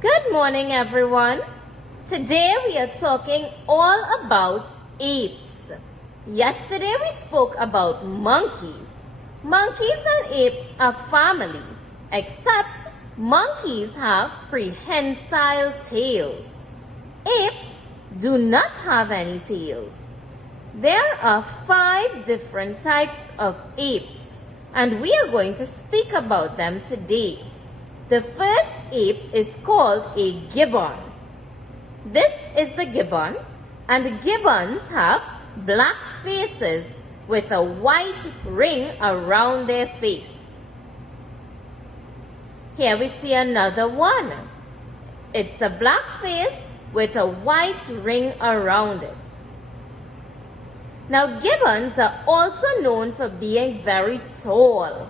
Good morning, everyone. Today we are talking all about apes. Yesterday we spoke about monkeys. Monkeys and apes are family, except monkeys have prehensile tails. Apes do not have any tails. There are 5 different types of apes, and we are going to speak about them today. The first ape is called a gibbon. This is the gibbon, and gibbons have black faces with a white ring around their face. Here we see another one. It's a black face with a white ring around it. Now, gibbons are also known for being very tall.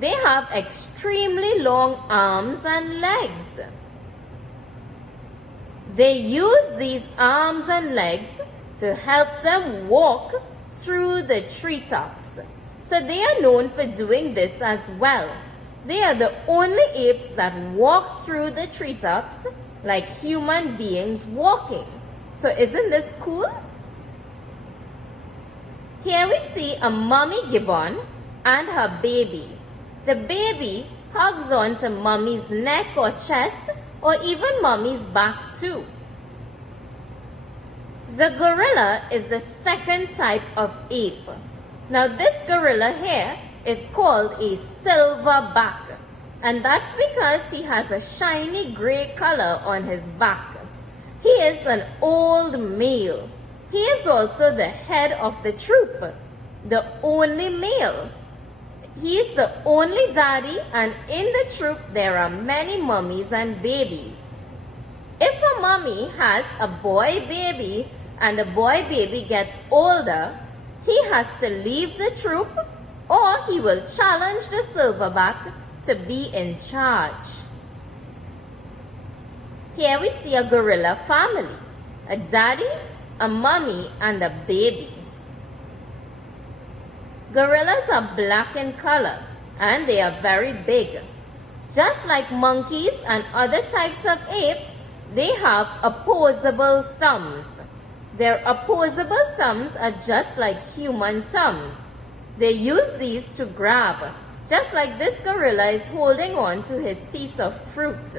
They have extremely long arms and legs. They use these arms and legs to help them walk through the treetops. So they are known for doing this as well. They are the only apes that walk through the treetops like human beings walking. So isn't this cool? Here we see a mommy gibbon and her baby. The baby hugs onto mommy's neck or chest, or even mommy's back too. The gorilla is the second type of ape. Now this gorilla here is called a silverback, and that's because he has a shiny gray color on his back. He is an old male. He is also the head of the troop, the only male. He is the only daddy, and in the troop there are many mummies and babies. If a mummy has a boy baby and the boy baby gets older, he has to leave the troop or he will challenge the silverback to be in charge. Here we see a gorilla family, a daddy, a mummy, and a baby. Gorillas are black in color and they are very big. Just like monkeys and other types of apes, they have opposable thumbs. Their opposable thumbs are just like human thumbs. They use these to grab, just like this gorilla is holding on to his piece of fruit.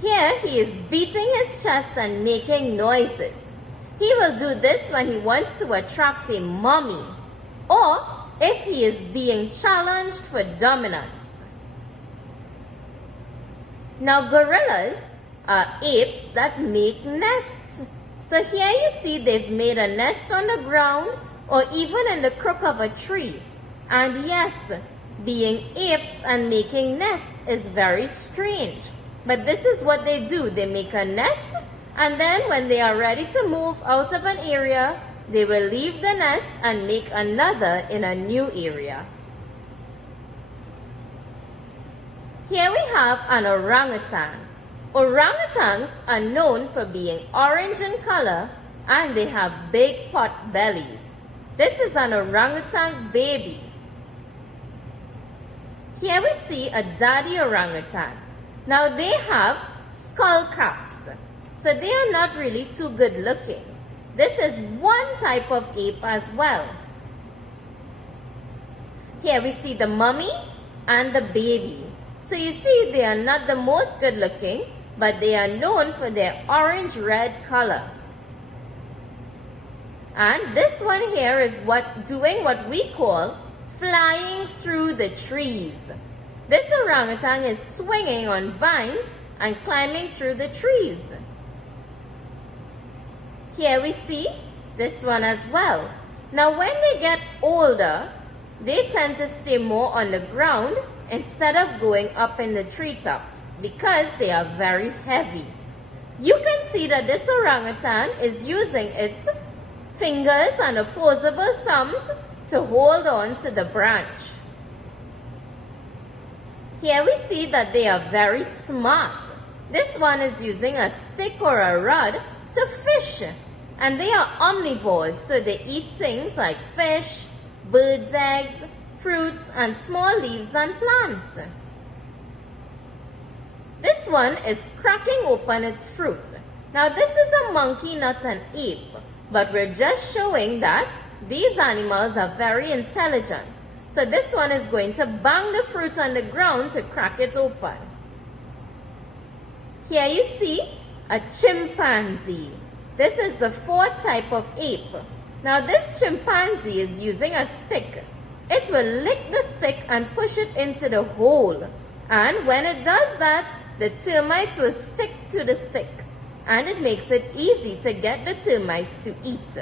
Here he is beating his chest and making noises. He will do this when he wants to attract a mommy, or if he is being challenged for dominance. Now gorillas are apes that make nests. So here you see they've made a nest on the ground or even in the crook of a tree. And yes, being apes and making nests is very strange. But this is what they do. They make a nest, and then when they are ready to move out of an area, they will leave the nest and make another in a new area. Here we have an orangutan. Orangutans are known for being orange in color and they have big pot bellies. This is an orangutan baby. Here we see a daddy orangutan. Now they have skull caps, so they are not really too good looking. This is one type of ape as well. Here we see the mummy and the baby. So you see they are not the most good looking, but they are known for their orange-red color. And this one here is doing what we call flying through the trees. This orangutan is swinging on vines and climbing through the trees. Here we see this one as well. Now when they get older, they tend to stay more on the ground instead of going up in the treetops because they are very heavy. You can see that this orangutan is using its fingers and opposable thumbs to hold on to the branch. Here we see that they are very smart. This one is using a stick or a rod to fish. And they are omnivores, so they eat things like fish, birds' eggs, fruits, and small leaves and plants. this one is cracking open its fruit. Now this is a monkey, not an ape, but we're just showing that these animals are very intelligent. So this one is going to bang the fruit on the ground to crack it open. Here you see a chimpanzee. This is the fourth type of ape. Now this chimpanzee is using a stick. It will lick the stick and push it into the hole. And when it does that, the termites will stick to the stick. And it makes it easy to get the termites to eat.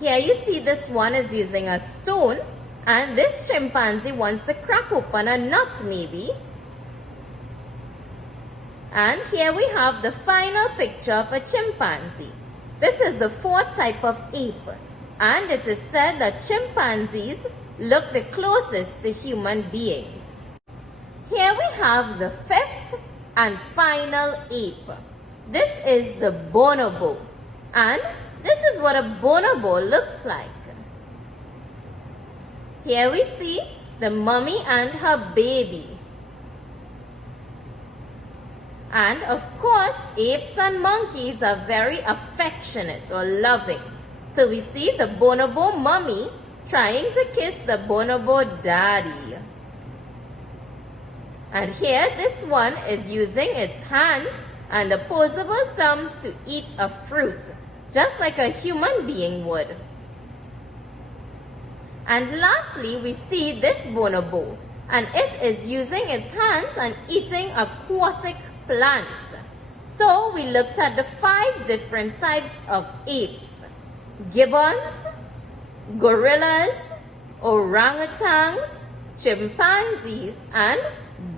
Here you see this one is using a stone. And this chimpanzee wants to crack open a nut maybe. And here we have the final picture of a chimpanzee. This is the fourth type of ape. And it is said that chimpanzees look the closest to human beings. Here we have the fifth and final ape. This is the bonobo. And this is what a bonobo looks like. Here we see the mummy and her baby. And of course, apes and monkeys are very affectionate or loving. So we see the bonobo mummy trying to kiss the bonobo daddy. And here this one is using its hands and opposable thumbs to eat a fruit, just like a human being would. And lastly, we see this bonobo, and it is using its hands and eating aquatic plants. So we looked at the 5 different types of apes: gibbons, gorillas, orangutans, chimpanzees, and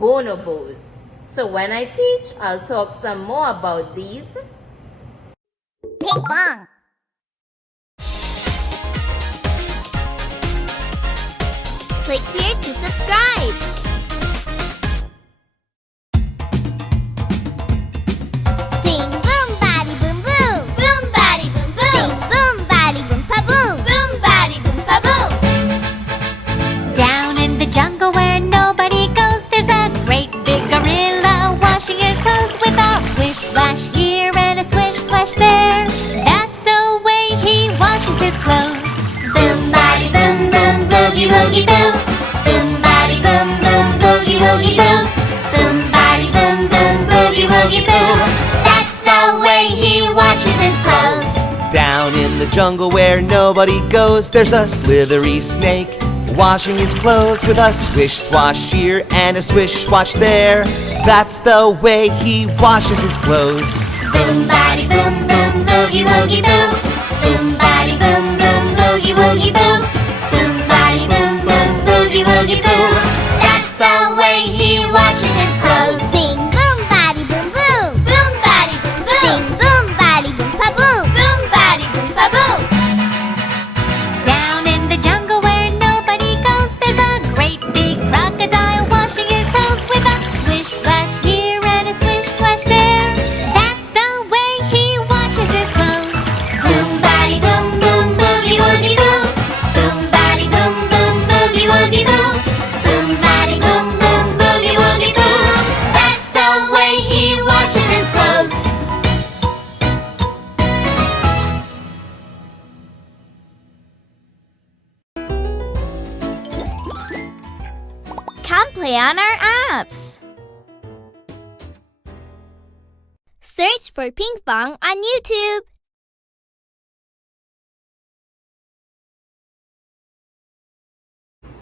bonobos. So when I teach, I'll talk some more about these. Ping pong. Click here to subscribe. Sing boom body boom boom. Boom body boom boom. Sing boom body boom pa boom. Boom body boom pa boom. Down in the jungle where nobody goes, there's a great big gorilla washing his clothes with a swish splash here and a swish splash there. That's the way he washes his clothes. Boom body boom boom boogie woogie boo. Boom body boom boom boogie woogie boo. Boom body boom boom boogie woogie boo. That's the way he washes his clothes. Down in the jungle where nobody goes, there's a slithery snake washing his clothes with a swish swash here and a swish swash there. That's the way he washes his clothes. Boom body boom boom boogie woogie boo. Boom body boom boom boogie woogie boo. Boom body boom boom boogie woogie boo. That's the way he washes his clothes. Sing boom body boom boom. Boom body boom boom. Sing boom body boom pa boom. Boom body boom pa boom. Down in the jungle where nobody goes, there's a great big crocodile washing his clothes with a swish splash here and a swish splash there. That's the way he washes his clothes. Boom body boom boom boogie woogie boo. Boom body boom boom boogie woogie boo. Boom body boom boom boogie woogie boo. That's the way he washes his clothes. Come play on our apps. Search for Ping Pong on YouTube.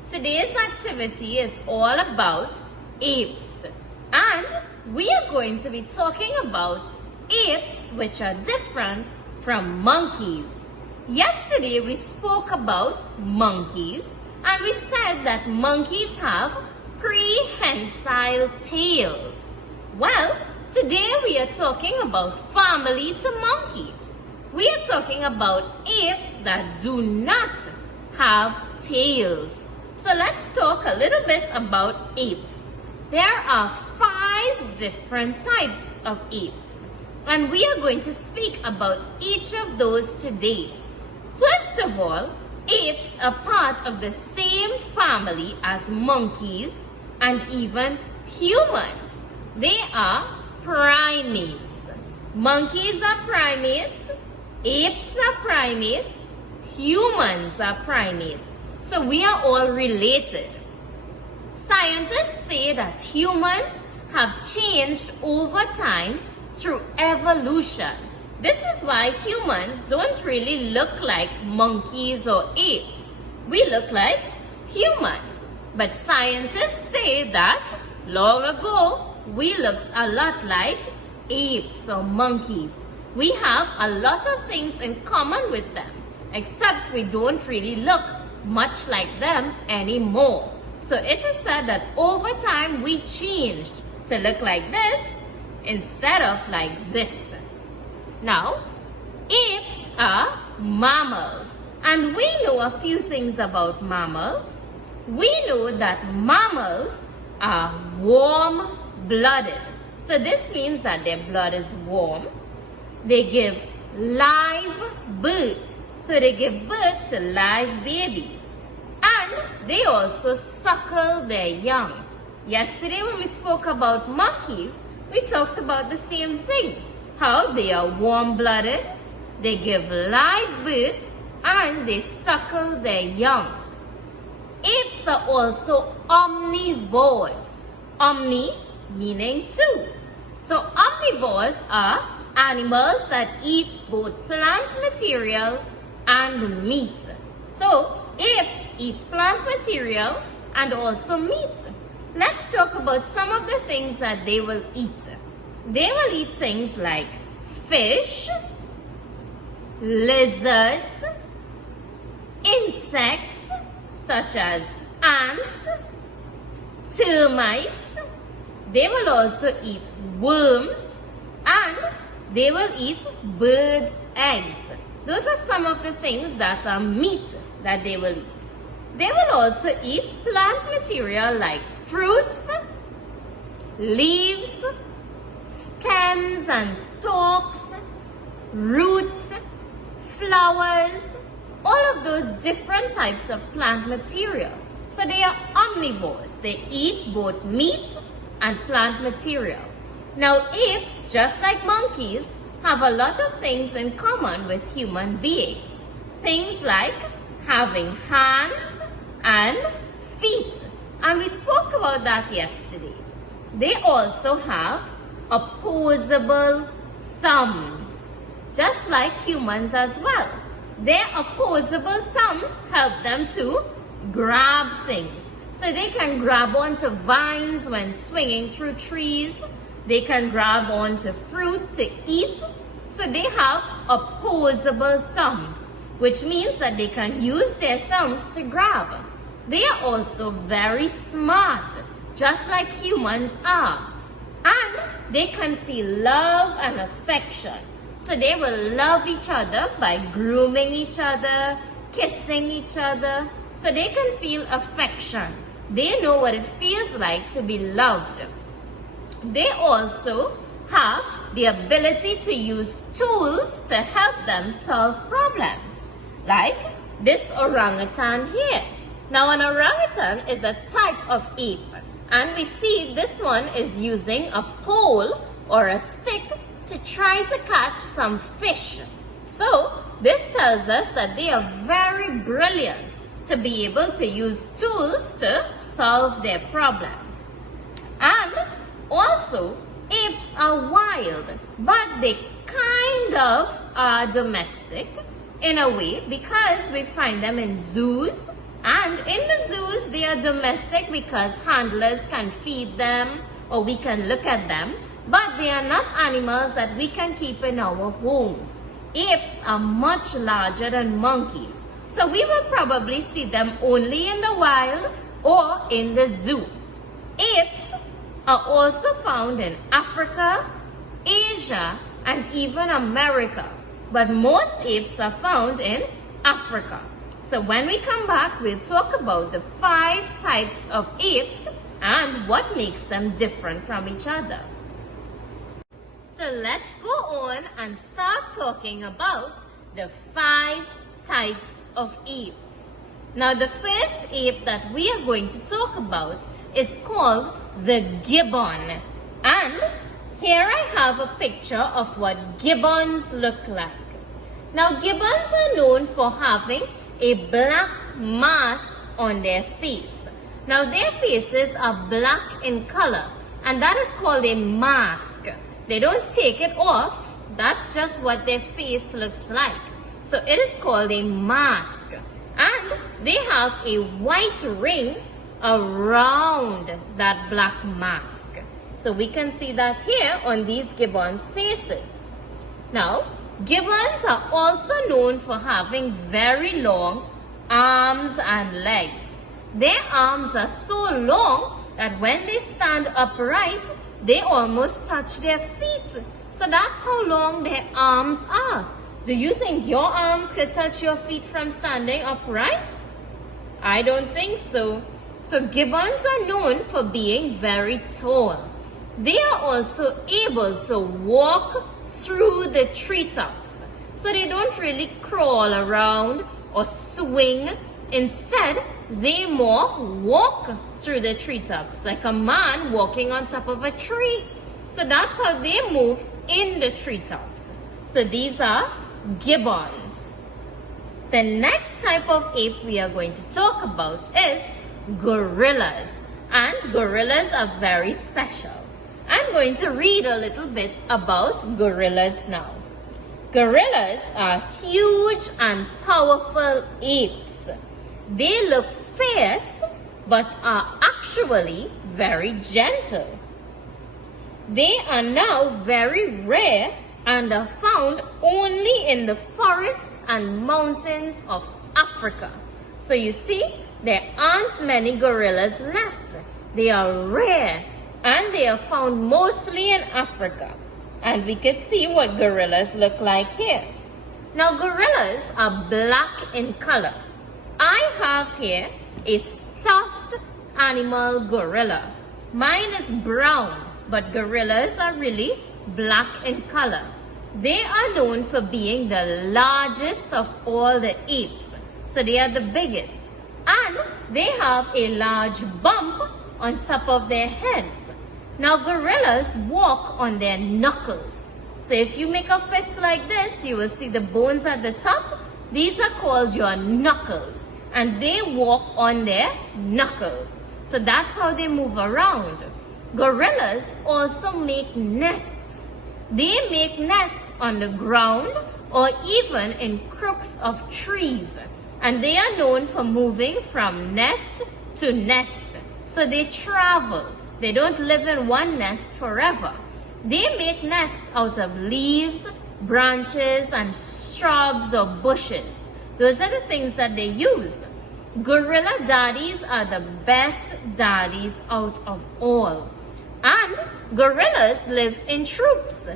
Today's activity is all about apes. And we are going to be talking about apes which are different from monkeys. Yesterday we spoke about monkeys and we said that monkeys have prehensile tails. Well, today we are talking about family to monkeys. We are talking about apes that do not have tails. So let's talk a little bit about apes. There are 5 different types of apes, and we are going to speak about each of those today. First of all, apes are part of the same family as monkeys and even humans. They are primates. Monkeys are primates, apes are primates, humans are primates. So we are all related. Scientists say that humans have changed over time through evolution. This is why humans don't really look like monkeys or apes. We look like humans. But scientists say that long ago, we looked a lot like apes or monkeys. We have a lot of things in common with them, except we don't really look much like them anymore. So it is said that over time we changed to look like this instead of like this. Now, apes are mammals, and we know a few things about mammals. We know that mammals are warm-blooded. So this means that their blood is warm. They give live birth. So they give birth to live babies. And they also suckle their young. Yesterday when we spoke about monkeys, we talked about the same thing. How they are warm-blooded, they give live birth, and they suckle their young. Apes are also omnivores. Omni meaning two. So omnivores are animals that eat both plant material and meat. So apes eat plant material and also meat. Let's talk about some of the things that they will eat. They will eat things like fish, lizards, insects such as ants, termites. They will also eat worms, and they will eat birds' eggs. Those are some of the things that are meat that they will eat. They will also eat plant material like fruits, leaves, stems and stalks, roots, flowers, all of those different types of plant material. So they are omnivores. They eat both meat and plant material. Now apes, just like monkeys, have a lot of things in common with human beings. Things like having hands and feet. And we spoke about that yesterday. They also have opposable thumbs, just like humans as well. Their opposable thumbs help them to grab things. So they can grab onto vines when swinging through trees. They can grab onto fruit to eat. So they have opposable thumbs, which means that they can use their thumbs to grab. They are also very smart, just like humans are. And they can feel love and affection. So they will love each other by grooming each other, kissing each other. So they can feel affection. They know what it feels like to be loved. They also have the ability to use tools to help them solve problems, like this orangutan here. Now an orangutan is a type of ape, and we see this one is using a pole or a stick to try to catch some fish. So this tells us that they are very brilliant to be able to use tools to solve their problems. And also, apes are wild, but they kind of are domestic in a way because we find them in zoos. And in the zoos, they are domestic because handlers can feed them or we can look at them. But they are not animals that we can keep in our homes. Apes are much larger than monkeys. So we will probably see them only in the wild or in the zoo. Apes are also found in Africa, Asia, and even America. But most apes are found in Africa. So when we come back, we'll talk about the 5 types of apes and what makes them different from each other. So let's go on and start talking about the 5 types of apes. Now the first ape that we are going to talk about is called the gibbon. And here I have a picture of what gibbons look like. Now gibbons are known for having a black mask on their face. Now their faces are black in color, and that is called a mask. They don't take it off, that's just what their face looks like. So it is called a mask. And they have a white ring around that black mask. So we can see that here on these gibbons' faces. Now, gibbons are also known for having very long arms and legs. Their arms are so long that when they stand upright, they almost touch their feet. So that's how long their arms are. Do you think your arms could touch your feet from standing upright? I don't think so. So gibbons are known for being very tall. They are also able to walk through the treetops. So they don't really crawl around or swing. Instead, they more walk through the treetops like a man walking on top of a tree. So that's how they move in the treetops. So these are gibbons. The next type of ape we are going to talk about is gorillas. And gorillas are very special. I'm going to read a little bit about gorillas now. Gorillas are huge and powerful apes. They look fierce but are actually very gentle. They are now very rare and are found only in the forests and mountains of Africa. So you see, there aren't many gorillas left. They are rare and they are found mostly in Africa. And we can see what gorillas look like here. Now gorillas are black in color. I have here a stuffed animal gorilla. Mine is brown, but gorillas are really black in color. They are known for being the largest of all the apes. So they are the biggest. And they have a large bump on top of their heads. Now gorillas walk on their knuckles. So if you make a fist like this, you will see the bones at the top. These are called your knuckles. And they walk on their knuckles. So that's how they move around. Gorillas also make nests. They make nests on the ground or even in crooks of trees. And they are known for moving from nest to nest. So they travel. They don't live in one nest forever. They make nests out of leaves, branches, and shrubs or bushes. Those are the things that they use. Gorilla daddies are the best daddies out of all. And gorillas live in troops.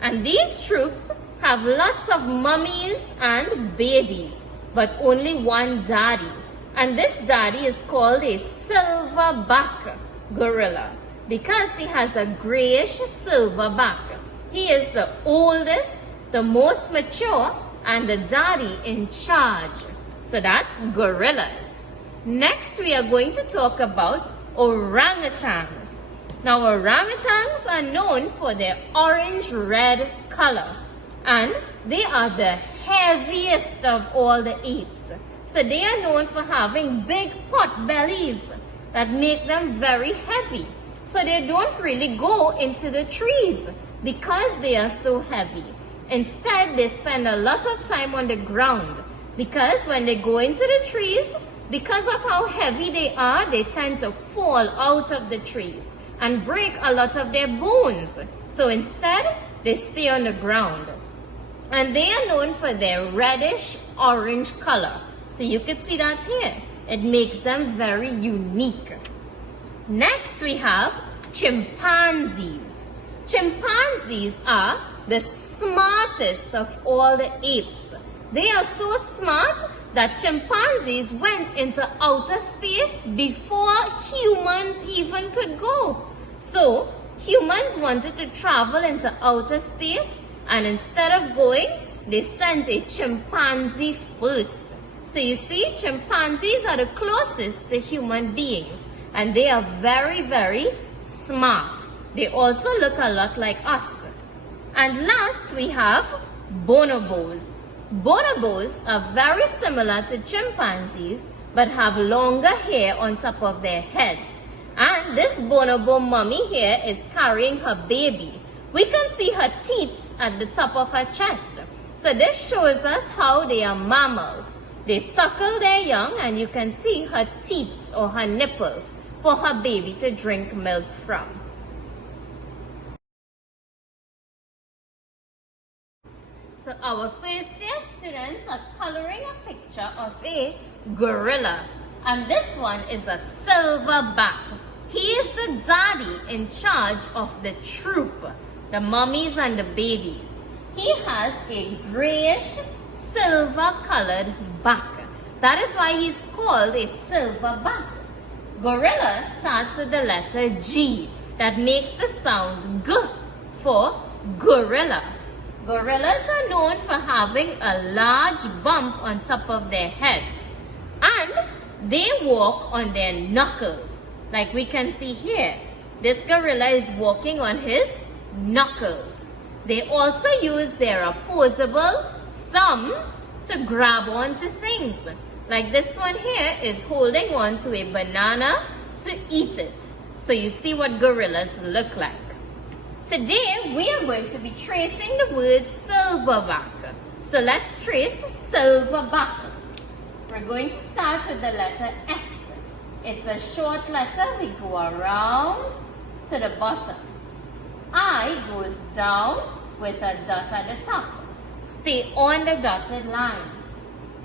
And these troops have lots of mummies and babies, but only one daddy. And this daddy is called a silverback gorilla because he has a grayish silver back. He is the oldest, the most mature, and the daddy in charge. So that's gorillas. Next, we are going to talk about orangutans. Now, orangutans are known for their orange-red color. And they are the heaviest of all the apes. So they are known for having big pot bellies that make them very heavy. So they don't really go into the trees because they are so heavy. Instead, they spend a lot of time on the ground because when they go into the trees, because of how heavy they are, they tend to fall out of the trees and break a lot of their bones. So instead, they stay on the ground. And they are known for their reddish orange color. So you can see that here. It makes them very unique. Next, we have chimpanzees. Chimpanzees are the smartest of all the apes. They are so smart that chimpanzees went into outer space before humans even could go. So, humans wanted to travel into outer space, and instead of going, they sent a chimpanzee first. So you see, chimpanzees are the closest to human beings, and they are very, very smart. They also look a lot like us. And last we have bonobos. Bonobos are very similar to chimpanzees but have longer hair on top of their heads. And this bonobo mummy here is carrying her baby. We can see her teeth at the top of her chest. So this shows us how they are mammals. They suckle their young and you can see her teeth or her nipples for her baby to drink milk from. So our first year students are coloring a picture of a gorilla. And this one is a silverback. He is the daddy in charge of the troop, the mummies and the babies. He has a grayish silver colored back. That is why he's called a silverback. Gorilla starts with the letter G that makes the sound G for gorilla. Gorillas are known for having a large bump on top of their heads and they walk on their knuckles. Like we can see here, this gorilla is walking on his knuckles. They also use their opposable thumbs to grab onto things. Like this one here is holding on to a banana to eat it. So you see what gorillas look like. Today we are going to be tracing the word silverback. So let's trace silverback. We're going to start with the letter S. It's a short letter. We go around to the bottom. I goes down with a dot at the top. Stay on the dotted lines.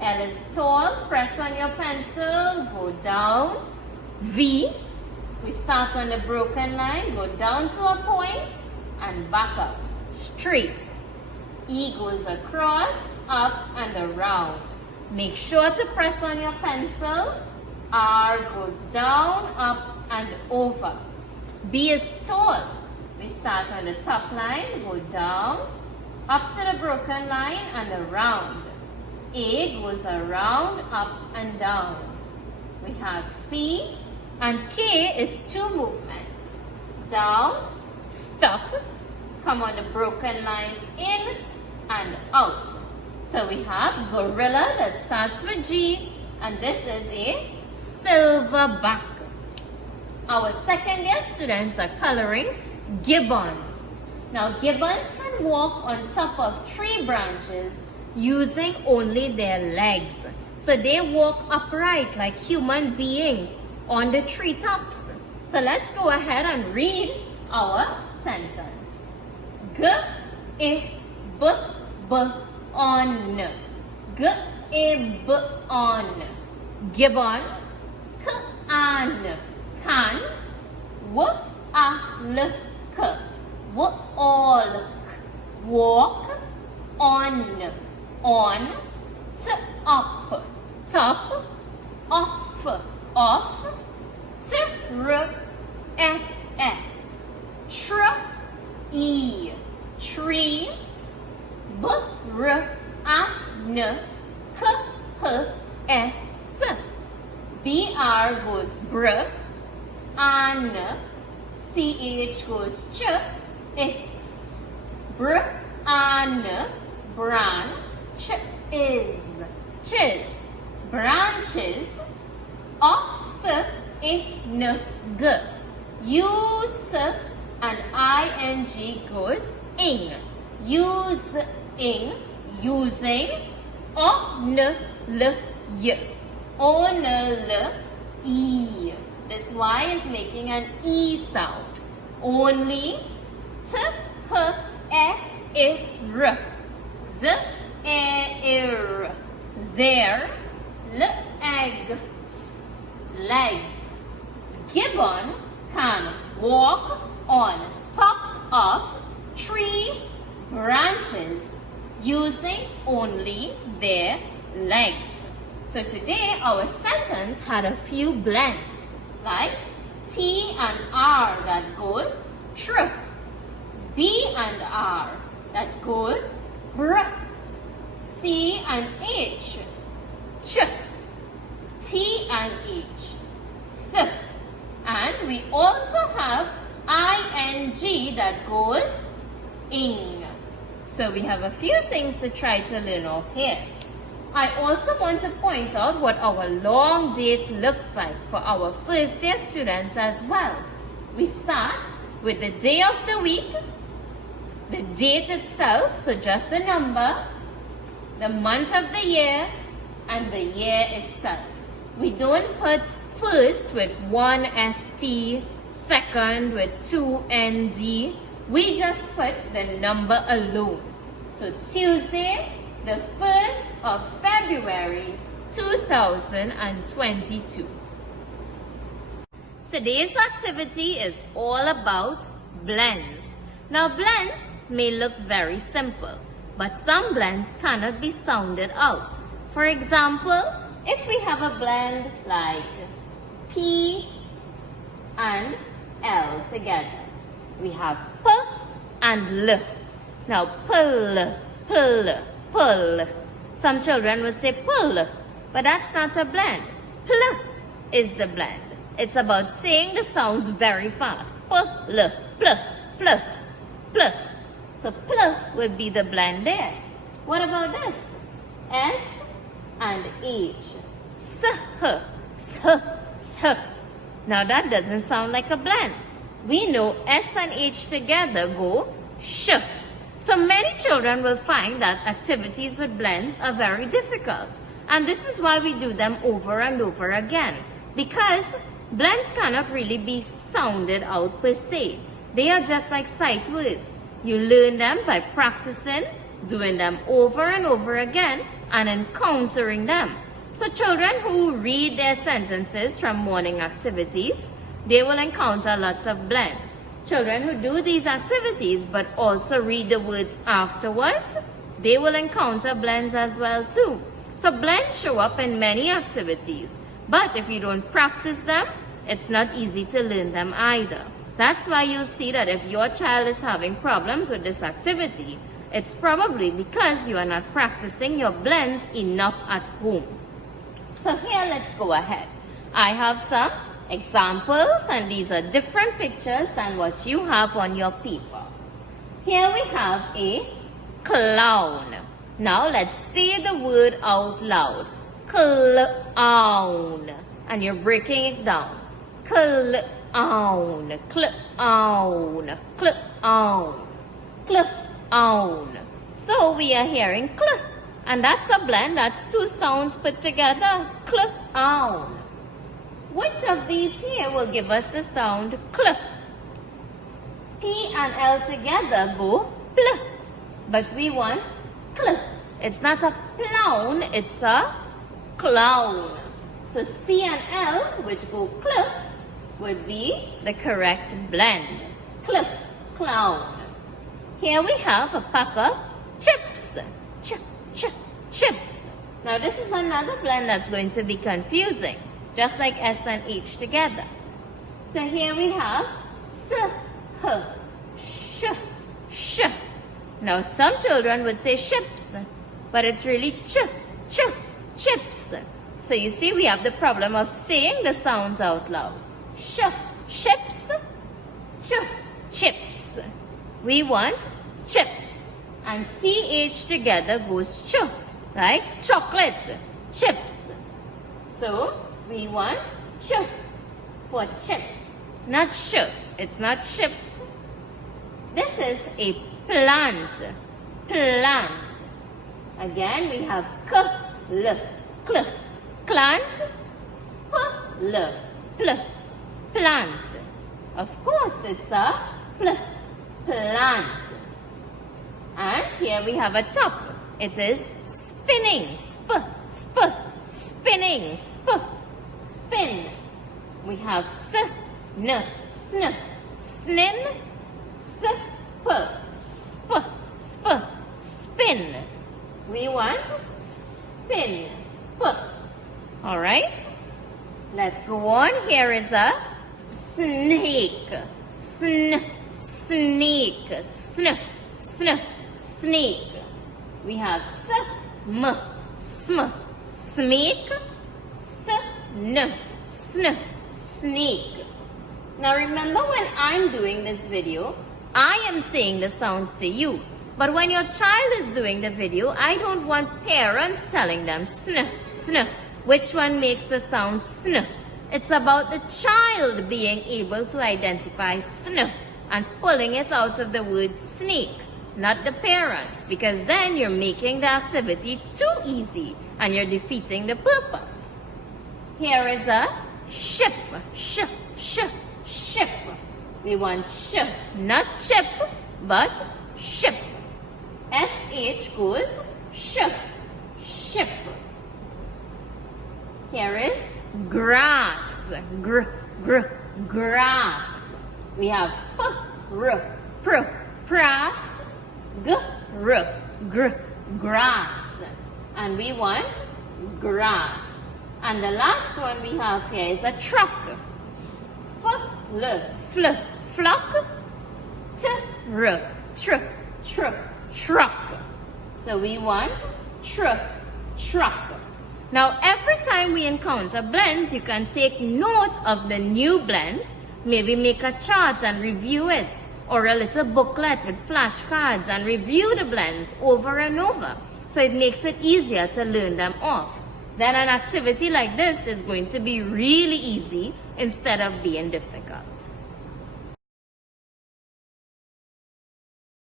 L is tall. Press on your pencil. Go down. V. We start on the broken line. Go down to a point and back up. Straight. E goes across, up and around. Make sure to press on your pencil. R goes down, up and over. B is tall. We start on the top line, go down, up to the broken line and around. A goes around, up and down. We have C and K is two movements. Down, stop, come on the broken line, in and out. So we have gorilla that starts with G and this is a silverback. Our second year students are coloring gibbons. Now gibbons can walk on top of tree branches using only their legs. So they walk upright like human beings on the treetops. So let's go ahead and read our sentence. G-I-B-B-on. G-I-B-on. Gibbon. K-an. Can. W-a-l-k. W-all-k. Walk. On. On. T-up. Top. Off. Off. T-r-e-e. Tr-e. Tree. B-r-a-n. K-h-s. B-r goes br. An. C-h goes ch. It's. Br-an. Branch is. Chis. Branches. Os-in-g. Use and ing goes ing. Using. Using. On-l-y. On-l-y. This Y is making an E sound. Only. T-h-e-r. The-e-r. There. Legs. Legs. Gibbon can walk on top of tree branches using only their legs. So today our sentence had a few blends like T and R that goes tr, B and R that goes br, C and H ch, T and H th, and we also have ing that goes ing. So we have a few things to try to learn off here. I also want to point out what our long date looks like for our first year students as well. We start with the day of the week, the date itself, so just the number, the month of the year, and the year itself. We don't put first with one ST, second with two ND. We just put the number alone. So Tuesday, the 1st of February 2022. Today's activity is all about blends. Now blends may look very simple, but some blends cannot be sounded out. For example, if we have a blend like P and L together, we have P and L. Now pull, pull, pull. Some children will say pull, but that's not a blend. Pl is the blend. It's about saying the sounds very fast. Pull, pl, pl, pl. So pl would be the blend there. What about this? S and H. S, s, s. Now that doesn't sound like a blend. We know S and H together go sh. So many children will find that activities with blends are very difficult. And this is why we do them over and over again. Because blends cannot really be sounded out per se. They are just like sight words. You learn them by practicing, doing them over and over again, and encountering them. So children who read their sentences from morning activities, they will encounter lots of blends. Children who do these activities but also read the words afterwards, they will encounter blends as well too. So blends show up in many activities, but if you don't practice them, it's not easy to learn them either. That's why you'll see that if your child is having problems with this activity, it's probably because you are not practicing your blends enough at home. So here, let's go ahead. I have some examples, and these are different pictures than what you have on your paper. Here we have a clown. Now let's say the word out loud. Clown. And you're breaking it down. Clown, clown, clown, clown. So we are hearing cl, and that's a blend. That's two sounds put together. Clown. Which of these here will give us the sound cl? P and L together go pl, but we want cl. It's not a clown, it's a clown. So C and L, which go cl, would be the correct blend. Cl, clown. Here we have a pack of chips. Chips. Now this is another blend that's going to be confusing, just like S and H together. So here we have S, H, sh. Now some children would say ships, but it's really chips. So you see, we have the problem of saying the sounds out loud. Ships, chips. We want chips. And CH together goes ch, like chocolate, chips. So we want ch for chips, not sh. It's not chips. This is a plant. Again, we have cl, plant, plant. Of course, it's a plant. And here we have a top. It is spinning, spinning, spin. We have sn, snin, spin. We want spin, All right. Let's go on. Here is a snake. Snake. We have snake, snake. Now remember, when I'm doing this video, I am saying the sounds to you. But when your child is doing the video, I don't want parents telling them sn, sn. Which one makes the sound sn? It's about the child being able to identify sn and pulling it out of the word snake, not the parent, because then you're making the activity too easy and you're defeating the purpose. Here is a ship, sh, ship. We want sh, not chip, but ship. SH goes sh, ship. Here is grass, grass. We have pras, grass. And we want grass. And the last one we have here is a truck. Flock, truck. So we want truck. Now every time we encounter blends, you can take note of the new blends, maybe make a chart and review it, or a little booklet with flashcards and review the blends over and over, so it makes it easier to learn them off. Then an activity like this is going to be really easy instead of being difficult.